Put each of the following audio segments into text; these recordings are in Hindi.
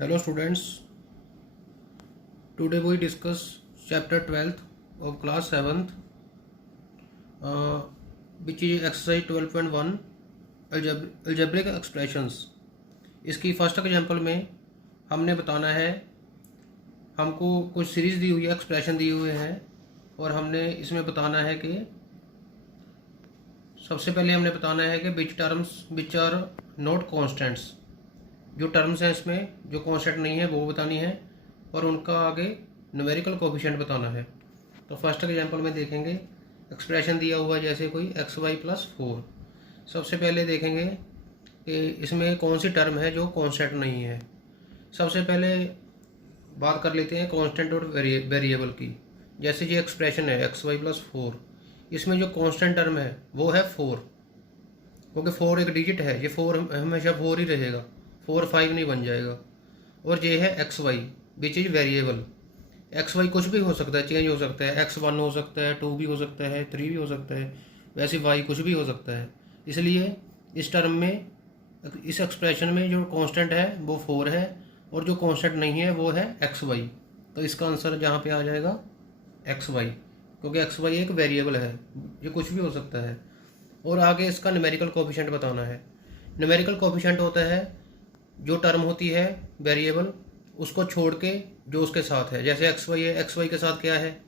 Hello students, today we discuss chapter 12th of class 7th, uh, which is exercise 12.1 algebraic expressions. इसकी फर्स्ट एग्जांपल में हमने बताना है, हमको कुछ सीरीज दी हुई है, एक्सप्रेशन दिए हुए हैं और हमने इसमें बताना है कि सबसे पहले हमने बताना है कि विच आर नॉट कॉन्स्टेंट्स, जो टर्म्स हैं इसमें जो कॉन्स्टेंट नहीं है वो बतानी है और उनका आगे न्यूमेरिकल कोफिशिएंट बताना है। तो फर्स्ट एग्जांपल में देखेंगे, एक्सप्रेशन दिया हुआ है जैसे कोई xy+4। सबसे पहले देखेंगे कि इसमें कौन सी टर्म है जो कांस्टेंट नहीं है। सबसे पहले बात कर लेते हैं कांस्टेंट और वेरिएबल की। जैसे ये एक्सप्रेशन है xy+4, इसमें जो कांस्टेंट टर्म है वो है 4, क्योंकि 4 एक डिजिट है, ये 4 हमेशा 4 ही रहेगा, 4 5 नहीं बन जाएगा। और ये है xy which is variable. xy कुछ भी हो सकता है, चेंज हो सकता है, x1 हो सकता है, 2 भी हो सकता है, 3 भी हो सकता है, वैसे y कुछ भी हो सकता है। इसलिए इस टर्म में, इस एक्सप्रेशन में जो कांस्टेंट है वो 4 है और जो कांस्टेंट नहीं है वो है xy। तो इसका आंसर जहाँ पे आ जाएगा xy, क्योंकि xy एक वेरिएबल है, ये कुछ भी हो सकता है। और आगे इसका न्यूमेरिकल कोफिशिएंट बताना है। न्यूमेरिकल कोफिशिएंट होता है जो टर्म होती है वेरिएबल, उसको छोड़ के जो उसके साथ है। जैसे xy है, xy के साथ क्या है,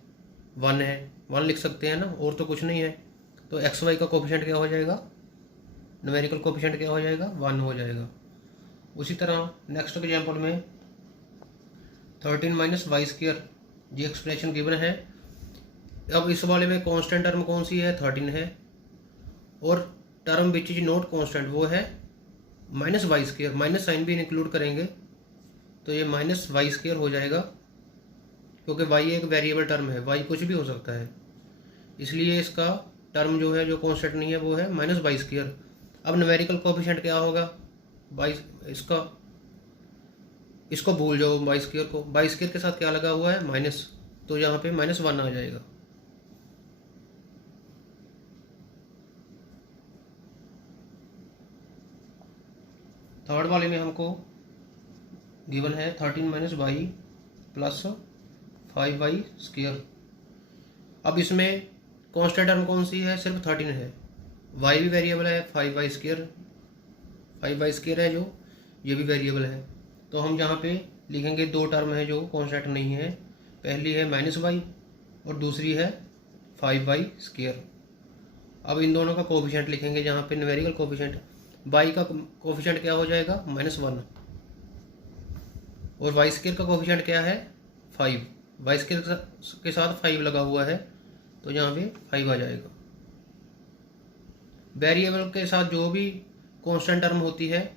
1 है, 1 लिख सकते हैं ना, और तो कुछ नहीं है। तो xy का कोफिशिएंट क्या हो जाएगा, न्यूमेरिकल कोफिशिएंट क्या हो जाएगा, 1 हो जाएगा। उसी तरह नेक्स्ट एग्जांपल में 13 - y², ये एक्सप्रेशन गिवन है। अब इस वाले में कांस्टेंट टर्म कौन सी है, 13 है, और term which is not constant वो है -y², माइनस साइन भी इंक्लूड करेंगे तो ये -y² हो जाएगा, क्योंकि y एक वेरिएबल टर्म है, y कुछ भी हो सकता है। इसलिए इसका टर्म जो है जो कांस्टेंट नहीं है वो है -y²। अब न्यूमेरिकल कोफिशिएंट क्या होगा, इसको भूल जाओ, y² को, y² के साथ क्या लगा हुआ है, माइनस, तो यहाँ पे -1 आ जाएगा। थर्ड वाले में हमको गिवन है 13 - y + 5y²। अब इसमें कांस्टेंट टर्म कौन सी है, सिर्फ 13 है, y भी वेरिएबल है, 5y² है जो, ये भी वेरिएबल है। तो हम यहाँ पे लिखेंगे दो टर्म है जो कांस्टेंट नहीं है, पहली है -y और दूसरी है 5y²। अब इन दोनों का कोफिशिएंट लिखेंगे, जहाँ पे न्यूमेरिकल कोफिशिएंट, y का कोफिशिएंट क्या हो जाएगा, -1, और y² का कोफिशिएंट क्या है, 5, y² के साथ 5 लगा हुआ है तो यहाँ पे 5 आ जाएगा। वेरिएबल के साथ जो भी कांस्टेंट टर्म होती है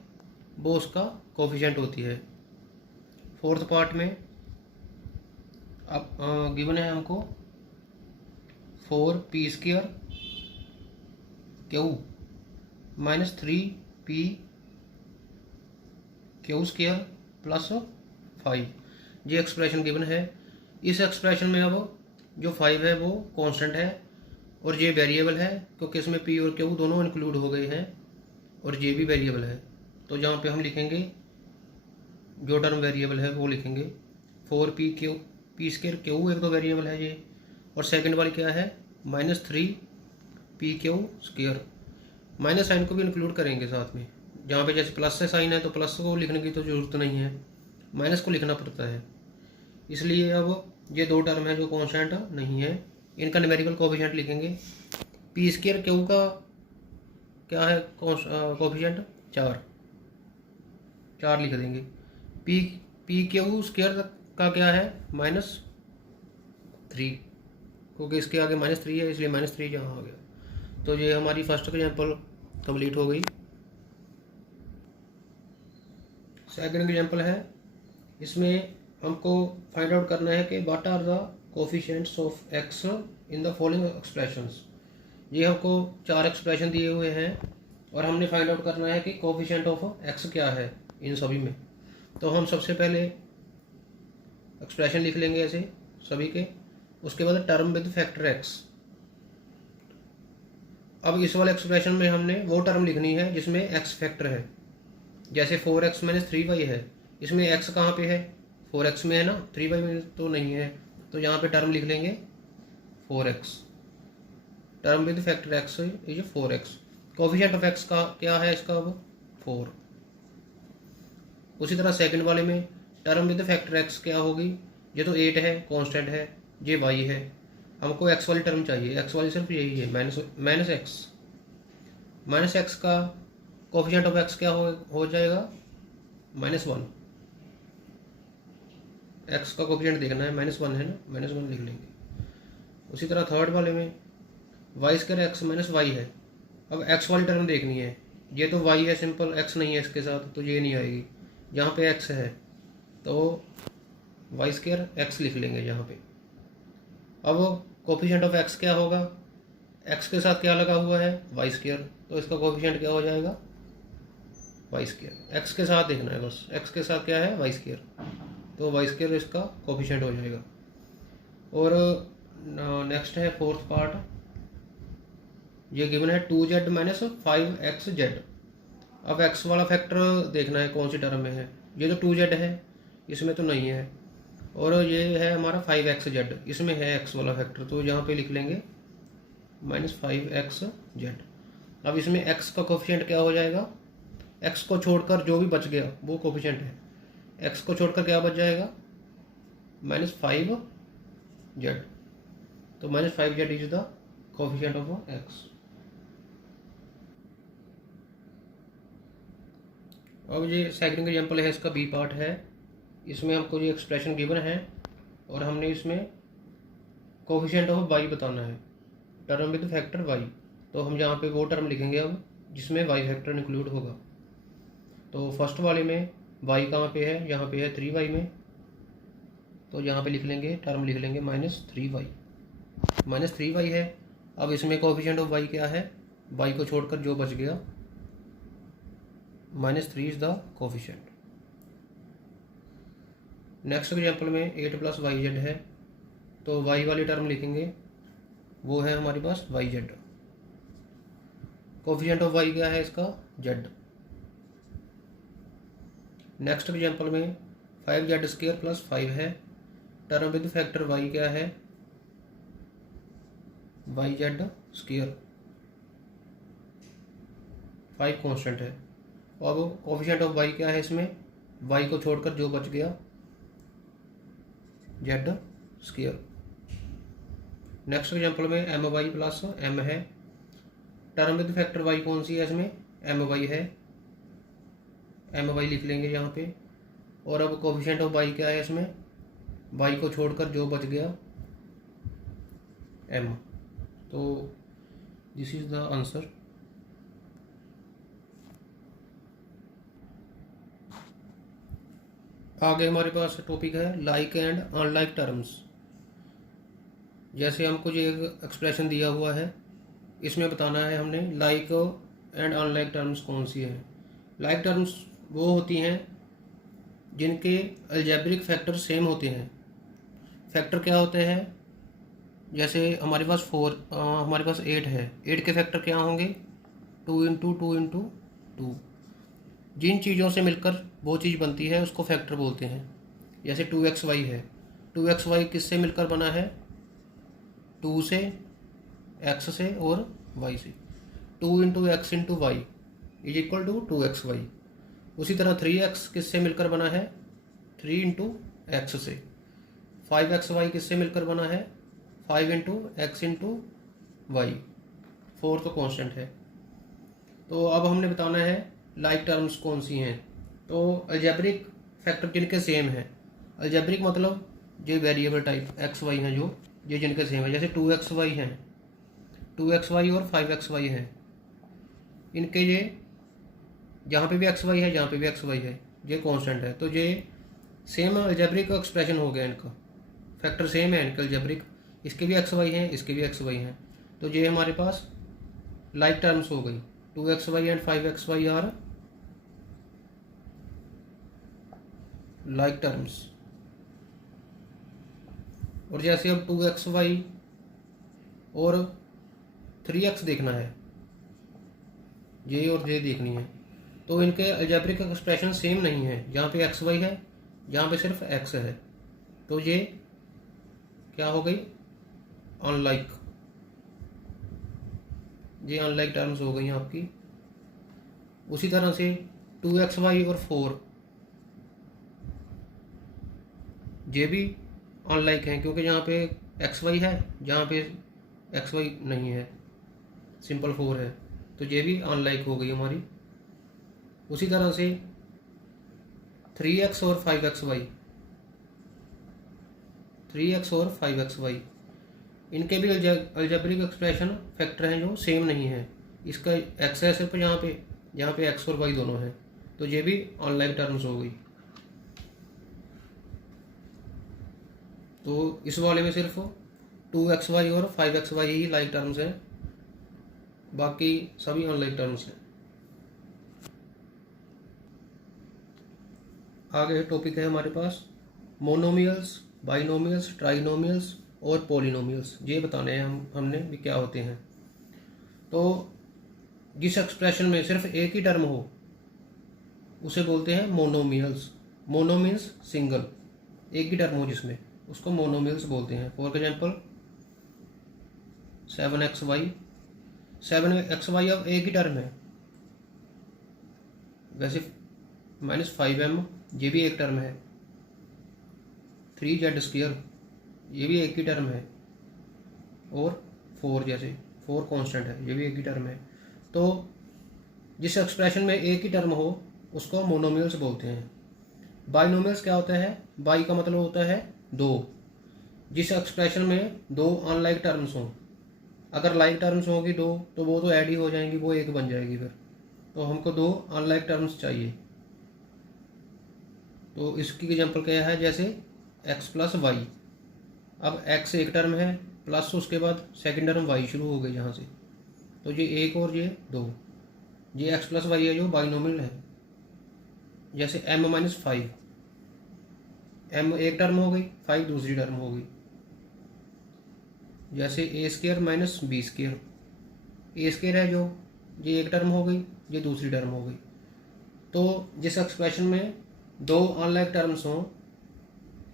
वो उसका कोफिशिएंट होती है। फोर्थ पार्ट में अब गिवन है हमको 4p² क्यू -3p² +5, ये एक्सप्रेशन गिवन है। इस एक्सप्रेशन में अब जो 5 है वो कांस्टेंट है और ये वेरिएबल है, क्योंकि इसमें p और q दोनों इंक्लूड हो गए हैं, और ये भी वेरिएबल है। तो जहाँ पे हम लिखेंगे जो टर्म वेरिएबल है वो लिखेंगे 4p² एक तो वेरिएबल है ये, और सेकंड वाली क्या है, -3p²। माइनस साइन को भी इंक्लूड करेंगे साथ में, जहाँ पे जैसे प्लस से साइन है तो प्लस को लिखने की तो ज़रूरत नहीं है, माइनस को लिखना पड़ता है। इसलिए अब ये दो टर्म है जो कांस्टेंट नहीं है, इनका न्यूमेरिकल कोफिशिएंट लिखेंगे। p²q का क्या है कोफिशिएंट, 4 लिख देंगे। p² का क्या है, -3, क्योंकि इसके आगे -3 है इसलिए -3 यहाँ आ गया। तो ये हमारी फर्स्ट एग्जांपल कंप्लीट हो गई। सेकंड एग्जांपल है, इसमें हमको फाइंड आउट करना है कि what are the coefficients of x in the following expressions. ये हमको 4 एक्सप्रेशन दिए हुए हैं और हमने फाइंड आउट करना है कि कोफिशिएंट ऑफ x क्या है इन सभी में। तो हम सबसे पहले एक्सप्रेशन लिख लेंगे ऐसे सभी के, उसके बाद टर्म विद फैक्टर x। अब इस वाले एक्सप्रेशन में हमने वो टर्म लिखनी है जिसमें x फैक्टर है, जैसे 4x - 3y है, इसमें एक्स कहाँ पे है, 4x में है ना, 3y में तो नहीं है। तो यहाँ पे टर्म लिख लेंगे 4x, term with factor x is 4x। Coefficient of x का क्या है इसका अब 4। उसी तरह सेकंड वाले में टर्म विद फैक्टर x क्या होगी, ये तो 8 है कांस्टेंट है, ये y है, हमको x वाली टर्म चाहिए, x वाली सिर्फ यही है माइनस एक्स का कोफिशिएंट ऑफ x क्या हो जाएगा -1। x का कोफिशिएंट देखना है, -1 है ना, -1 लिख लेंगे। उसी तरह थर्ड वाले में y square x minus y है। अब x वाली टर्म देखनी है, ये तो y है सिंपल, x नहीं है इसके साथ तो ये नहीं आएगी। यहाँ पे x है तो वाई स्क्वायर एक्स लिख लेंगे यहाँ पे। अब कोफिशिएंट ऑफ x क्या होगा, x के साथ क्या लगा हुआ है वाई स्क्वायर, तो इसका कोफिशिएंट क्या हो जाएगा वाई स्क्वायर। x के साथ देखना है बस, x के साथ क्या है वाई स्क्वायर, तो वाई स्क्वायर इसका कोफिशिएंट हो जाएगा। और नेक्स्ट है फोर्थ पार्ट, ये गिवन है 2z माइनस 5xz। अब x वाला फैक्टर देखना है कौन सी टर्म में है, ये तो 2z है इसमें तो नहीं है, और ये है हमारा 5xz, इसमें है x वाला फैक्टर, तो यहाँ पे लिख लेंगे -5xz। अब इसमें x का कोफिशिएंट क्या हो जाएगा, x को छोड़कर जो भी बच गया वो कोफिशिएंट है, x को छोड़कर क्या बच जाएगा -5z, तो -5z is the coefficient of x। अब ये सेकंड एग्जांपल है, इसका बी पार्ट है, इसमें हमको ये एक्सप्रेशन गिवन है और हमने इसमें कोफिशिएंट ऑफ y बताना है, टर्म विद फैक्टर y। तो हम यहाँ पे वो टर्म लिखेंगे अब जिसमें y फैक्टर इंक्लूड होगा। तो फर्स्ट वाले में y कहाँ पे है, यहाँ पे है 3y में, तो यहाँ पे लिख लेंगे टर्म लिख लेंगे -3y है। अब इसमें कोफिशिएंट ऑफ y क्या है, y को छोड़कर जो बच गया -3 is the coefficient. Next example में 8 + yz है, तो y वाली टर्म लिखेंगे वो है हमारे पास yz। कोफिशिएंट ऑफ y क्या है इसका z। नेक्स्ट एग्जांपल में 5z² + 5 है, टर्म विद फैक्टर y क्या है yz², 5 कांस्टेंट है। अब कोफिशिएंट ऑफ y क्या है इसमें, y को छोड़कर जो बच गया z²। नेक्स्ट एग्जांपल में my + m है, टर्म विद फैक्टर y कौन सी है इसमें my है, my लिख लेंगे यहाँ पे। और अब कोफिशिएंट ऑफ y क्या है इसमें, y को छोड़कर जो बच गया m, तो दिस इज द आंसर। आगे हमारे पास टॉपिक है लाइक एंड अनलाइक टर्म्स। जैसे हमको ये एक्सप्रेशन दिया हुआ है, इसमें बताना है हमने लाइक एंड अनलाइक टर्म्स कौन सी है। लाइक टर्म्स वो होती हैं जिनके अलजेब्रिक फैक्टर सेम होते हैं। फैक्टर क्या होते हैं, जैसे हमारे पास 8 है, 8 के फैक्टर क्या होंगे 2 × 2 × 2। जिन चीज़ों से मिलकर वो चीज़ बनती है उसको फैक्टर बोलते हैं। जैसे 2xy है, 2xy किससे मिलकर बना है 2 से, x से और y से। 2 × x × y is equal to 2xy। उसी तरह 3x किससे मिलकर बना है 3 × x से। 5xy किससे मिलकर बना है 5 × x × y, 4 तो कांस्टेंट है। तो अब हमने बताना है लाइक टर्म्स कौन सी हैं। तो अलजेब्रिक फैक्टर जिनके सेम है, अलजेब्रिक मतलब जो वेरिएबल टाइप एक्स वाई हैं जो ये जिनके सेम है, जैसे 2xy हैं, 2xy और 5xy हैं, इनके ये जहाँ पे भी xy है जहाँ पे भी xy है ये कांस्टेंट है, तो ये सेम अलजेब्रिक एक्सप्रेशन हो गया, इनका फैक्टर सेम है इनका अलजेब्रिक, इसके भी xy हैं इसके भी xy हैं, तो ये हमारे पास लाइक टर्म्स हो गई। 2xy and 5xy are like terms. और जैसे अब 2xy और 3x देखना है, ये और ये देखनी है, तो इनके अलजेब्रिक एक्सप्रेशन सेम नहीं है, जहाँ पे एक्स वाई है, जहाँ पे सिर्फ एक्स है, तो ये क्या हो गई, अनलाइक, ये अनलाइक टर्म्स हो गई आपकी। उसी तरह से 2xy और 4 ये भी अनलाइक हैं, क्योंकि यहाँ पे xy है, जहाँ पे xy नहीं है, सिंपल 4 है, तो ये भी अनलाइक हो गई हमारी। उसी तरह से 3x और 5xy, 3x और 5xy इनके भी अलजेब्रिक एक्सप्रेशन फैक्टर हैं जो सेम नहीं है। इसका एक्स है सिर्फ जहाँ पे एक्स और वाई दोनों हैं, तो ये भी अनलाइक टर्म्स हो गई। तो इस वाले में सिर्फ 2xy और 5xy ही लाइक टर्म्स हैं, बाकी सभी अनलाइक टर्म्स हैं। आगे टॉपिक है हमारे पास मोनोमियल्स, बाइनोमियल्स, ट्राइनोमियल्स और पॉलिनोमियल्स। ये बताने हैं हमने भी क्या होते हैं। तो जिस एक्सप्रेशन में सिर्फ एक ही टर्म हो उसे बोलते हैं मोनोमियल्स। मोनो मीन्स सिंगल, एक ही टर्म हो जिसमें, उसको मोनोमियल्स बोलते हैं। फॉर एग्जाम्पल 7xy, 7xy अब एक ही टर्म है। वैसे -5m ये भी एक टर्म है। 3z² ये भी एक ही टर्म है। और 4 जैसे 4 कांस्टेंट है, ये भी एक ही टर्म है। तो जिस एक्सप्रेशन में एक ही टर्म हो उसको मोनोमियल्स बोलते हैं। बाइनोमियल्स क्या होता है? बाई का मतलब होता है दो। जिस एक्सप्रेशन में दो अनलाइक टर्म्स हों, अगर लाइक टर्म्स होंगी दो तो वो तो ऐड ही हो जाएंगी, वो एक बन जाएगी फिर। तो हमको दो अनलाइक टर्म्स चाहिए। तो इसकी एग्जांपल क्या है? जैसे x प्लस वाई। अब x एक टर्म है, प्लस उसके बाद सेकेंड टर्म y शुरू हो गई यहाँ से, तो ये एक और ये दो, ये x प्लस वाई है जो बाइनोमियल है। जैसे m-5, m एक टर्म हो गई, 5 दूसरी टर्म हो गई। जैसे a² - b², a² है जो, ये एक टर्म हो गई, ये दूसरी टर्म हो गई। तो जिस एक्सप्रेशन में दो अनलाइक टर्म्स हों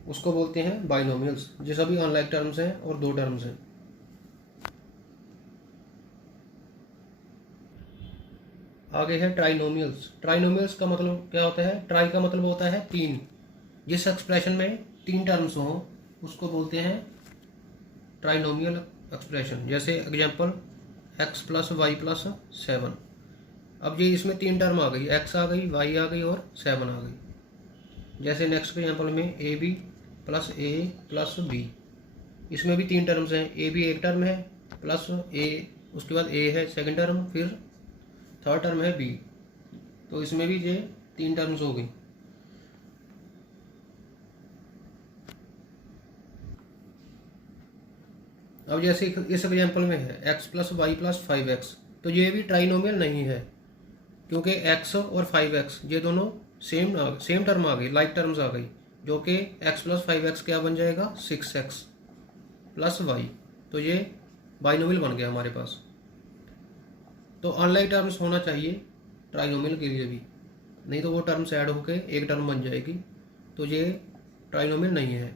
उसको बोलते हैं बाइनोमियल्स। जो सभी अनलाइक टर्म्स हैं और दो टर्म्स हैं। आगे है ट्राइनोमियल्स। ट्राइनोमियल्स का मतलब क्या होता है? ट्राई का मतलब होता है तीन। जिस एक्सप्रेशन में तीन टर्म्स हों उसको बोलते हैं ट्राइनोमियल एक्सप्रेशन। जैसे example x plus y plus 7। अब ये इसमें तीन टर्म आ गई, x आ गई, y आ गई और 7 आ गई। जैसे नेक्स्ट एग्जांपल में a b plus a plus b, इसमें भी तीन टर्म्स हैं। ए बी एक टर्म है, प्लस ए, उसके बाद ए है सेकंड टर्म, फिर थर्ड टर्म है बी। तो इसमें भी ये तीन टर्म्स हो गई। अब जैसे इस एग्जांपल में है x plus y plus 5x, तो ये भी ट्राइनोमियल नहीं है, क्योंकि x और 5x ये दोनों सेम टर्म आ गई, लाइक टर्म्स आ गई, जो कि x प्लस 5x क्या बन जाएगा? 6x plus Y. तो ये बाइनोमियल बन गया हमारे पास। तो अनलाइक टर्म्स होना चाहिए ट्राइनोमियल के लिए भी, नहीं तो वो टर्म्स ऐड होकर एक टर्म बन जाएगी, तो ये ट्राइनोमियल नहीं है।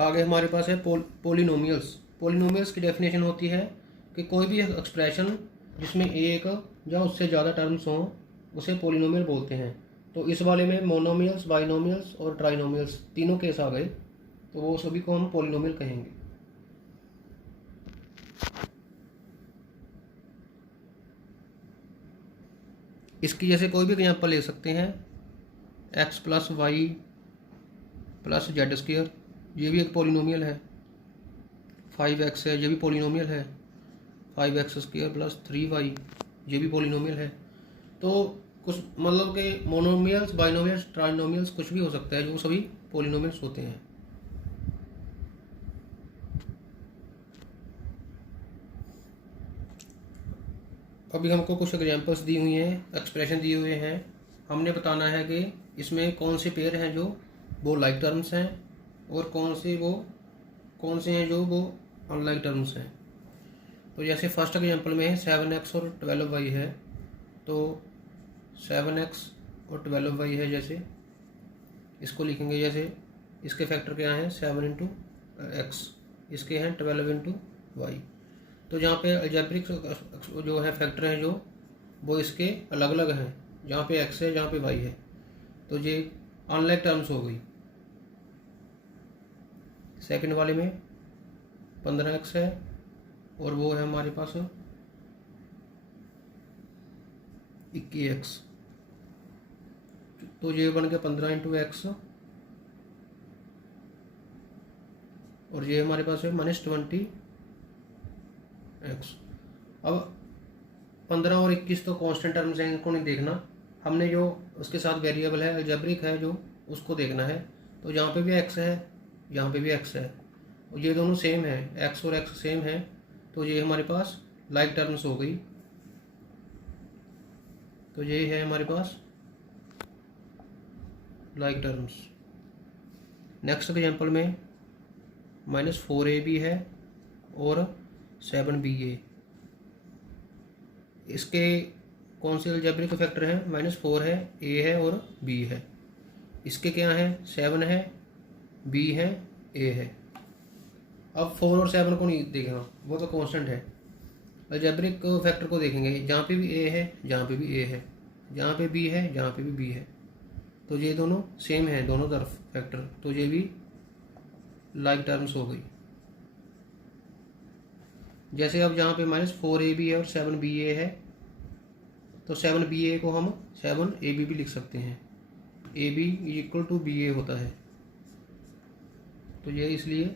आगे हमारे पास है पोलिनोमियल्स। पोलिनोमियल्स की डेफिनेशन होती है कि कोई भी एक्सप्रेशन जिसमें एक या उससे ज़्यादा टर्म्स हों उसे पोलिनोमियल बोलते हैं। तो इस वाले में मोनोमियल्स, बाइनोमियल्स और ट्राइनोमियल्स तीनों केस आ गए, तो वो सभी को हम पोलिनोमियल कहेंगे। इसकी जैसे कोई भी एग्जांपल ले सकते हैं, x plus y plus z², ये भी एक पोलिनोमियल है। 5x है, ये भी पोलिनोमियल है। 5x² प्लस 3y, ये भी पोलिनोमियल है। तो कुछ मतलब कि मोनोमियल्स, बाइनोमियल्स, ट्राइनोमियल्स कुछ भी हो सकता है, जो सभी पोलिनोमियल्स होते हैं। अभी हमको कुछ एग्जांपल्स दी हुई हैं, एक्सप्रेशन दिए हुए हैं। हमने बताना है कि इसमें कौन से पेयर हैं जो वो लाइक टर्म्स हैं और कौन से हैं जो वो अनलाइक टर्म्स हैं। तो जैसे फर्स्ट एग्जांपल में 7x और 12y है, तो 7x और 12y है, जैसे इसको लिखेंगे, जैसे इसके फैक्टर क्या हैं 7 इंटू एक्स, इसके हैं 12 इंटू वाई। तो जहाँ पे अलजेब्रिक जो है फैक्टर हैं जो वो इसके अलग अलग हैं, जहाँ पे एक्स है जहाँ पे वाई है, तो ये अनलाइक टर्म्स हो गई। सेकंड वाले में 15x है और वो है हमारे पास 21x, तो ये बन गया 15 इंटू एक्स, और ये हमारे पास है -20x। अब 15 और 21 तो कांस्टेंट टर्म्स हैं, इनको नहीं देखना, हमने जो उसके साथ वेरिएबल है अलजेब्रिक है जो उसको देखना है। तो जहाँ पे भी x है यहाँ पे भी x है, और ये दोनों सेम है, x और x सेम है, तो ये हमारे पास लाइक टर्म्स हो गई। तो ये है हमारे पास लाइक टर्म्स। नेक्स्ट एग्जांपल में -4ab है और 7ba, इसके कौन से अलजेब्रिक फैक्टर हैं, -4 है, a है और b है। इसके क्या है 7 है, b है, a है। अब 4 और 7 को नहीं देखना, वो तो कांस्टेंट है। अलजेब्रिक फैक्टर को देखेंगे, जहाँ पे भी a है जहाँ पे भी a है, जहाँ पे b है जहाँ पे भी b है, तो ये दोनों सेम है दोनों तरफ फैक्टर, तो ये भी लाइक टर्म्स हो गई। जैसे अब जहाँ पे -4ab है और 7ba है, तो 7ba को हम 7ab भी लिख सकते हैं, ab = ba होता है, तो ये इसलिए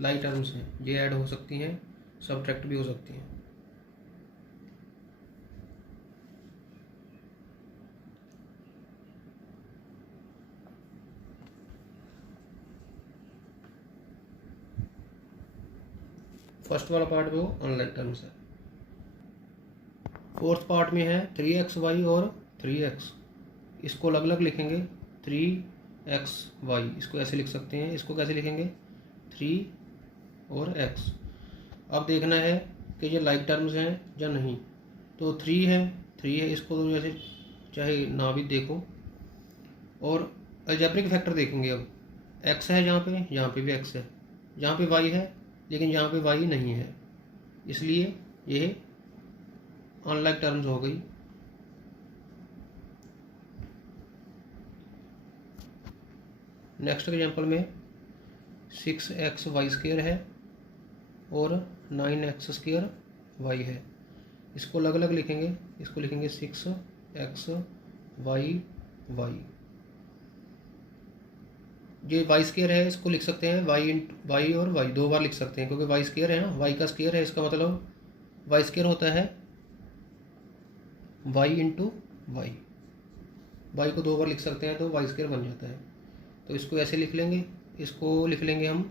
लाइक टर्म्स हैं, ये ऐड हो सकती हैं, सब्ट्रैक्ट भी हो सकती हैं। फर्स्ट वाला पार्ट में वो अनलाइक टर्म्स है। फोर्थ पार्ट में है 3xy और 3x, इसको अलग अलग लिखेंगे, 3xy इसको ऐसे लिख सकते हैं, इसको कैसे लिखेंगे 3 और x। अब देखना है कि ये लाइक टर्म्स हैं या नहीं, तो 3 है, इसको तो जैसे चाहे ना भी देखो, और अलजेब्रिक फैक्टर देखेंगे। अब x है यहाँ पे भी x है, यहाँ पे y है लेकिन यहाँ पे y नहीं है, इसलिए ये अनलाइक टर्म्स हो गई। नेक्स्ट एग्जांपल में 6xy² है और 9x² y है, इसको अलग अलग लिखेंगे, इसको लिखेंगे 6xy y। ये y² है, इसको लिख सकते हैं y और y दो बार लिख सकते हैं, क्योंकि y² है ना, y का स्क्वायर है, इसका मतलब y² होता है y इंटू y को दो बार लिख सकते हैं, तो y² बन जाता है। तो इसको ऐसे लिख लेंगे, इसको लिख लेंगे हम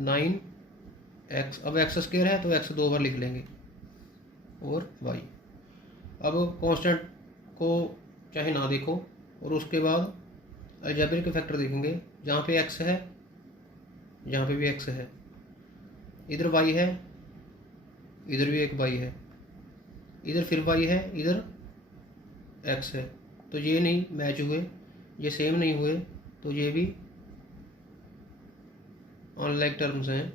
9x, अब x² है तो x दो बार लिख लेंगे और y। अब कांस्टेंट को चाहे ना देखो, और उसके बाद अलजेब्रिक फैक्टर देखेंगे, जहाँ पे x है यहाँ पे भी x है, इधर y है इधर भी एक y है, इधर फिर y है इधर x है, तो ये नहीं मैच हुए, ये सेम नहीं हुए, तो ये भी अनलाइक टर्म्स हैं।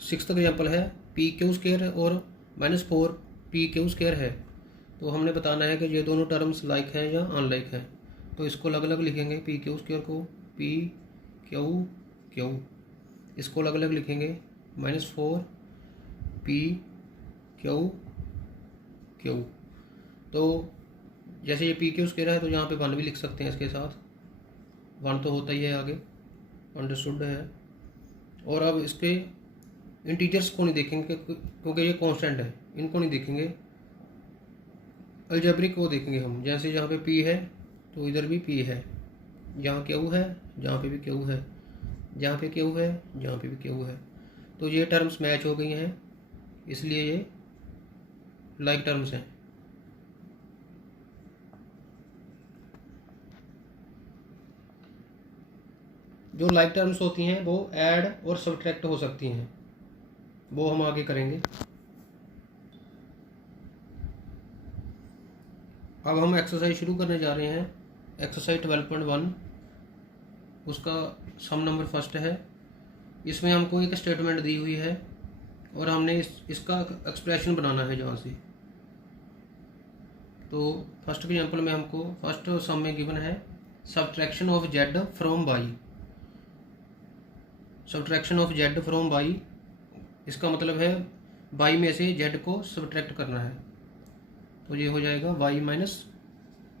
सिक्स्थ एग्जांपल है pq² और -4pq² है, तो हमने बताना है कि ये दोनों टर्म्स लाइक हैं या अनलाइक हैं, तो इसको अलग अलग लिखेंगे, pq² को pq, इसको अलग अलग लिखेंगे -4pq। तो जैसे ये pq² है तो यहाँ पे 1 भी लिख सकते हैं, इसके साथ 1 तो होता ही है आगे, अंडरस्टूड है। और अब इसके इंटीजर्स को नहीं देखेंगे क्योंकि ये कांस्टेंट है, इनको नहीं देखेंगे, अलजेब्रिक को देखेंगे हम। जैसे जहाँ पे p है तो इधर भी p है, जहाँ q है जहाँ पे भी q है, जहाँ पे q है जहाँ पे भी q है, तो ये टर्म्स मैच हो गई हैं, इसलिए ये लाइक टर्म्स हैं। जो लाइक टर्म्स होती हैं वो ऐड और सब्ट्रैक्ट हो सकती हैं, वो हम आगे करेंगे। अब हम एक्सरसाइज शुरू करने जा रहे हैं। एक्सरसाइज 12.1, उसका सम नंबर फर्स्ट है। इसमें हमको एक स्टेटमेंट दी हुई है और हमने इसका एक्सप्रेशन बनाना है जहाँ से। तो फर्स्ट एग्जांपल में हमको फर्स्ट सम में गिवन है subtraction of z from y. Subtraction of z from y, इसका मतलब है वाई में से जेड को सब्ट्रैक्ट करना है, तो ये हो जाएगा Y minus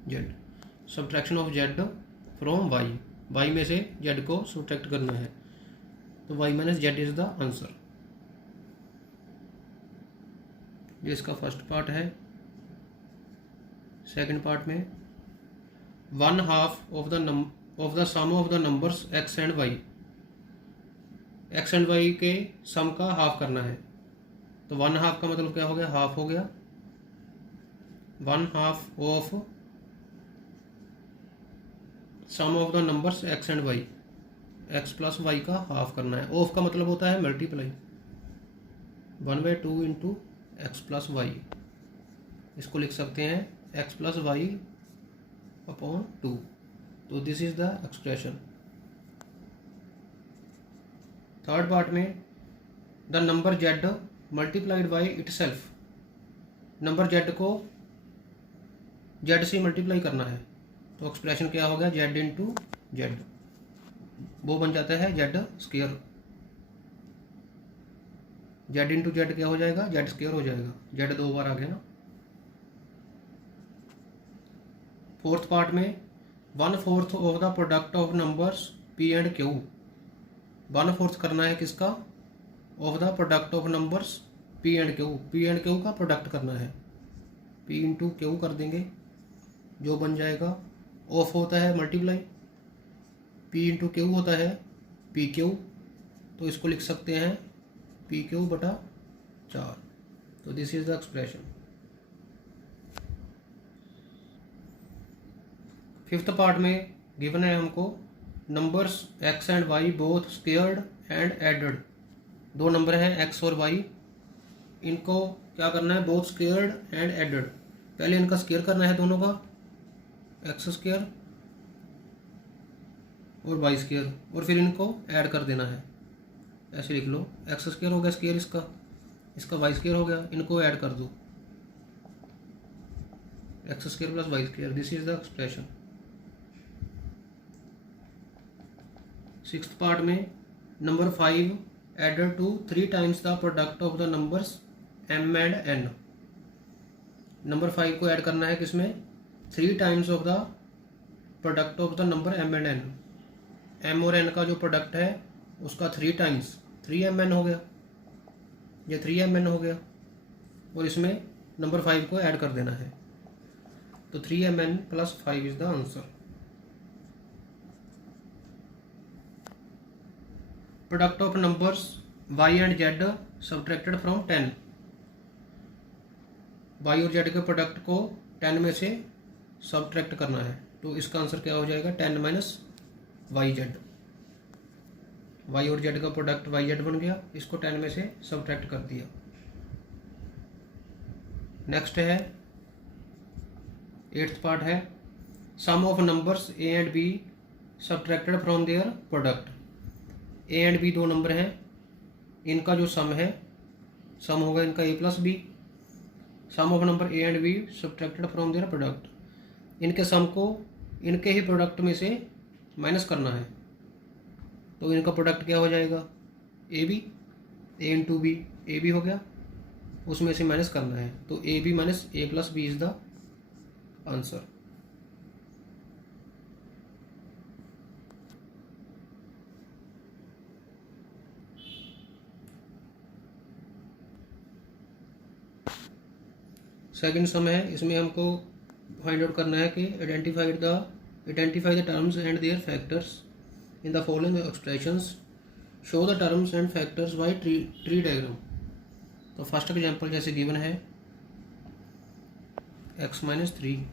Z. Subtraction of z from Y, Y में से जेड को सब्ट्रैक्ट करना है, तो Y minus Z is the answer. ये इसका फर्स्ट पार्ट है। सेकंड पार्ट में 1/2 of the some of the numbers x and y. X and Y के सम का हाफ करना है, तो 1/2 का मतलब क्या हो गया, हाफ हो गया। 1/2 of sum of the numbers x and y, x plus y का हाफ करना है। ऑफ का मतलब होता है multiply, 1/2 into x plus y. इसको लिख सकते हैं एक्स प्लस वाई अपॉन 2। तो this is the expression. Third part में the number Z multiplied by itself. Number Z को जेड से मल्टीप्लाई करना है, तो एक्सप्रेशन क्या हो गया, जेड इंटू जेड, वो बन जाता है Z square. Z into Z क्या हो जाएगा, जेड स्क्वायर हो जाएगा, जेड 2 बार आ गया ना। फोर्थ पार्ट में 1/4 of the product of numbers P and Q. 1/4 करना है किसका, of the product of numbers P and Q. P and Q का प्रोडक्ट करना है, पी इंटू क्यू कर देंगे, जो बन जाएगा, ऑफ होता है मल्टीप्लाई, पी इंटू क्यू होता है पी क्यू, तो इसको लिख सकते हैं पी क्यू बटा 4। तो this is the expression. Fifth part में गिवन है हमको numbers x and y both squared and added. दो नंबर हैं एक्स और वाई, इनको क्या करना है, बोथ स्क्वेयर्ड एंड एडेड। पहले इनका स्क्वेयर करना है दोनों का, एक्स स्क्वेयर और वाई स्क्वेयर, और फिर इनको ऐड कर देना है। ऐसे लिख लो, एक्स स्क्वेयर हो गया स्क्वेयर इसका, इसका वाई स्क्वेयर हो गया, इनको ऐड कर दो, x square plus y square. This is the expression. Sixth part में number 5 added to 3 times the product of the numbers m and n. Number 5 को ऐड करना है किसमें, 3 times of the product of the number m and n. M और एन का जो प्रोडक्ट है उसका 3 टाइम्स, 3mn हो गया, ये 3mn हो गया, और इसमें नंबर 5 को ऐड कर देना है, तो 3mn plus 5 is the answer. Product of numbers y and z subtracted from 10। y और z के प्रोडक्ट को 10 में से सब्ट्रैक्ट करना है, तो इसका आंसर क्या हो जाएगा, 10 माइनस वाई जेड। वाई और जेड का प्रोडक्ट वाई जेड बन गया, इसको 10 में से सब्ट्रैक्ट कर दिया। नेक्स्ट है 8th पार्ट है sum of numbers a and b subtracted from their product. A and b दो नंबर हैं, इनका जो सम है, सम होगा इनका a plus b. Sum of number a and b subtracted from their product, इनके सम को इनके ही प्रोडक्ट में से माइनस करना है, तो इनका प्रोडक्ट क्या हो जाएगा, a b, a into b, a b हो गया, उसमें से माइनस करना है, तो a b minus a plus b is the answer. Second sum है, इसमें हमको फाइंड आउट करना है कि identify the terms and their factors in the following expressions, show the terms and factors by tree diagram. तो फर्स्ट एग्जांपल जैसे गिवन है x माइनस 3,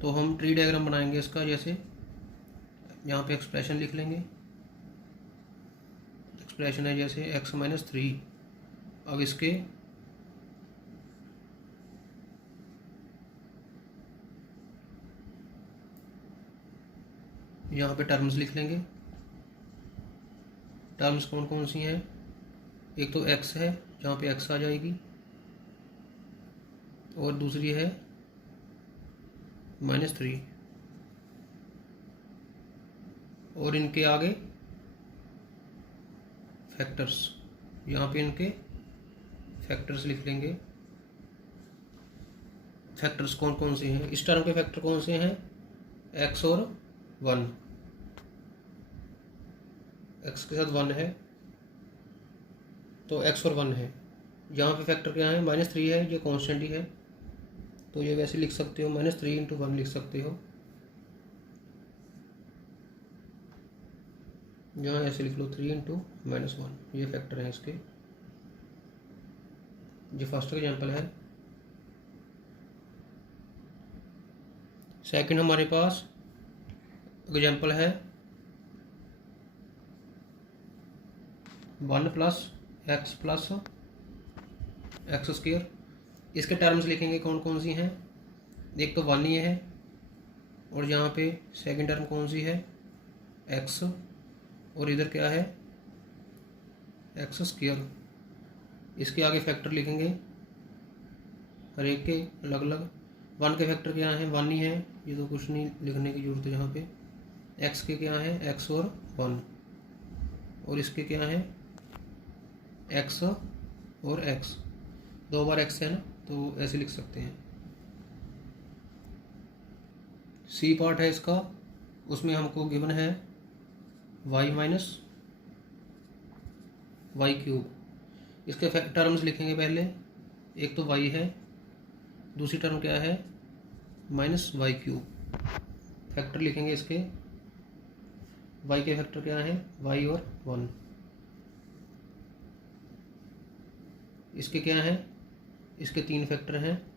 तो हम ट्री डायग्राम बनाएंगे इसका, जैसे यहाँ पे एक्सप्रेशन लिख लेंगे एक्सप्रेशन है जैसे x-3। अब इसके यहाँ पे टर्म्स लिख लेंगे। टर्म्स कौन कौन सी हैं? एक तो x है, जहाँ पे x आ जाएगी, और दूसरी है -3, और इनके आगे फैक्टर्स, यहाँ पे इनके फैक्टर्स लिख लेंगे। फैक्टर्स कौन कौन से हैं? इस टर्म के फैक्टर कौन से हैं? x और 1। x के साथ 1 है तो x और 1 है। यहाँ पे फैक्टर क्या है? -3 है, ये कांस्टेंट ही है, तो ये वैसे लिख सकते हो, -3 × 1 लिख सकते हो। यहाँ ऐसे लिख लो 3 × -1, ये फैक्टर है इसके। ये फर्स्ट एग्जाम्पल है। सेकंड हमारे पास एग्जाम्पल है 1 + x + x²। इसके टर्म्स लिखेंगे कौन कौन सी हैं? एक तो 1 ही है, और यहाँ पे सेकंड टर्म कौन सी है? x, और इधर क्या है? x²। इसके आगे फैक्टर लिखेंगे हर एक के अलग अलग। 1 के फैक्टर क्या है? 1 ही है, ये तो कुछ नहीं लिखने की जरूरत है यहाँ पे। x के क्या है? x और 1, और इसके क्या है? x और x, 2 बार x है ना, तो ऐसे लिख सकते हैं। सी पार्ट है इसका, उसमें हमको गिवन है y - y³। इसके टर्म्स लिखेंगे पहले। एक तो y है, दूसरी टर्म क्या है? -y³। फैक्टर लिखेंगे इसके। y के फैक्टर क्या है? y और 1। इसके क्या है? इसके 3 फैक्टर हैं।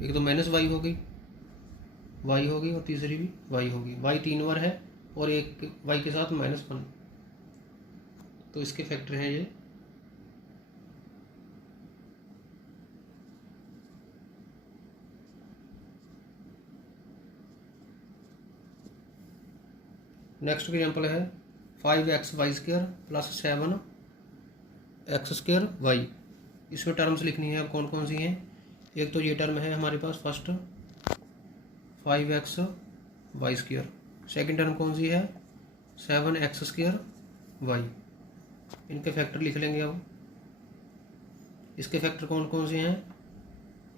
एक तो -y होगी, y होगी, और तीसरी भी y होगी। y 3 बार है, और एक y के साथ -1, तो इसके फैक्टर हैं ये। नेक्स्ट एग्जाम्पल है 5xy² + 7x² y। इसमें टर्म्स लिखनी है। अब कौन कौन सी हैं? एक तो ये टर्म है हमारे पास फर्स्ट 5xy²। सेकंड टर्म कौन सी है? 7x² y। इनके फैक्टर लिख लेंगे। अब इसके फैक्टर कौन कौन से हैं?